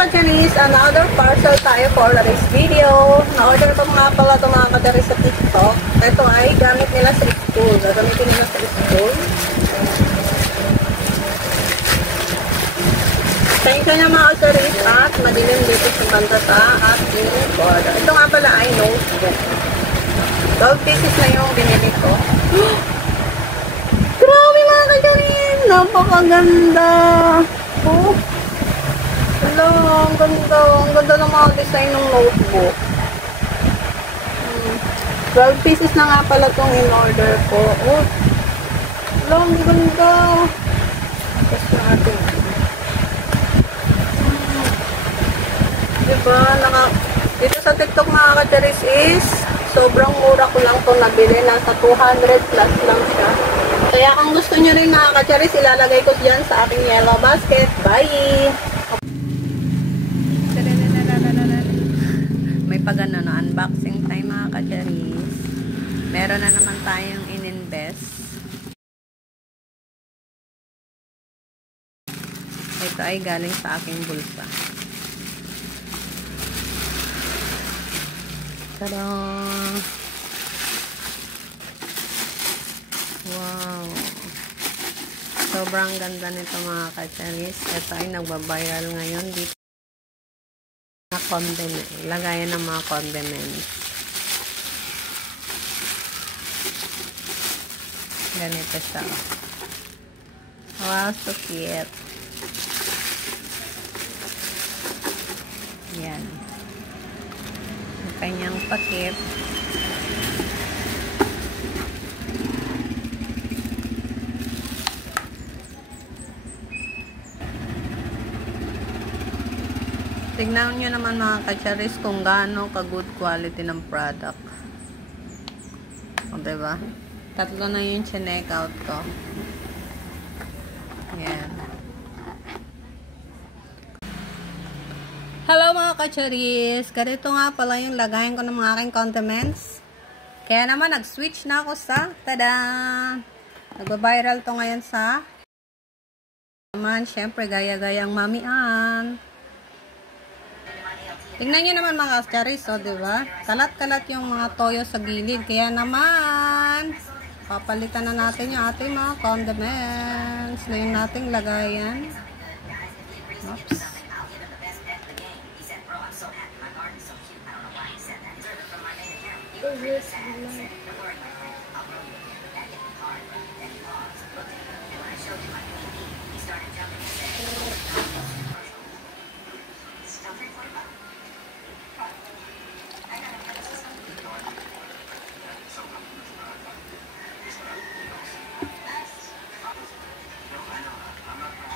ka-Charis, another parcel tayo for this video. Na-order ko nga pala ito mga ka-Charis sa TikTok. Ito ay gamit nila sa school. Gagamitin nila sa school. Thank you na mga ka-Charis at madilim dito sa banda sa ating board. Ito nga pala ay notebook. 12 pieces na yung binili ko. Grabe mga ka-Charis! Napakaganda! Oh! Hello, ang ganda. Ang ganda ng mga design ng notebook. 12 pieces na nga pala itong in-order ko. Oh, hello, ang ganda. Tapos natin. Diba? Dito sa TikTok mga ka-Charis is sobrang mura ko lang itong nabili. Nasa 200 plus lang siya. Kaya kung gusto nyo rin mga ka-Charis, ilalagay ko dyan sa aking yellow basket. Bye! May pagano na unboxing time mga ka-Charis. Meron na naman tayong in-invest. Ito ay galing sa aking bulsa. Tada! Wow! Sobrang ganda nito mga ka-Charis. Ito ay nagbabiral ngayon dito. Lagayan ng mga condiments. Ganito siya. Wow, so cute. Yan. Ang kanyang pakit. Tignan nyo naman mga ka-Charis kung gaano ka-good quality ng product. O, diba? Tatlo na yung chinek out ko. Yan. Hello mga ka-Charis! Ganito nga pala yung lagayan ko ng mga aking condiments. Kaya naman nag-switch na ako sa tada! Nagba-viral to ngayon sa naman, syempre gaya-gayang Mami Ann. Tingnan nyo naman mga ka-Charis, so, diba? Kalat-kalat yung mga toyo sa gilid. Kaya naman, papalitan na natin yung ating mga condiments na yung nating lagayan. Oops.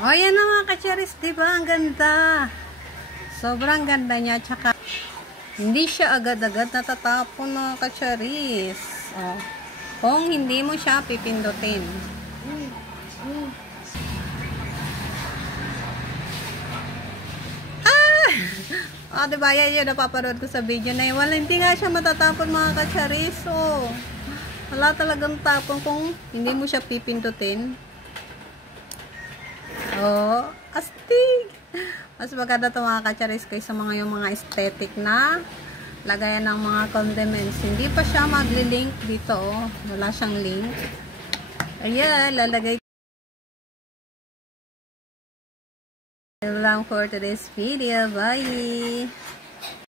O, yan na mga ka-Charis, diba? Ang ganda. Sobrang ganda niya. Tsaka, hindi siya agad-agad natatapon mga ka-Charis. O, kung hindi mo siya pipindutin. Ah! O, diba? Yan yun, napapanood ko sa video na yun. Wala, hindi nga siya matatapon mga ka-Charis. O, wala talagang tapon kung hindi mo siya pipindutin. Oh, astig! Mas maganda ito mga ka-Charis kaysa yung mga aesthetic na lagayan ng mga condiments. Hindi pa siya magli-link dito, oh. Wala siyang link. Ayan, lalagay lang for today's video. Bye!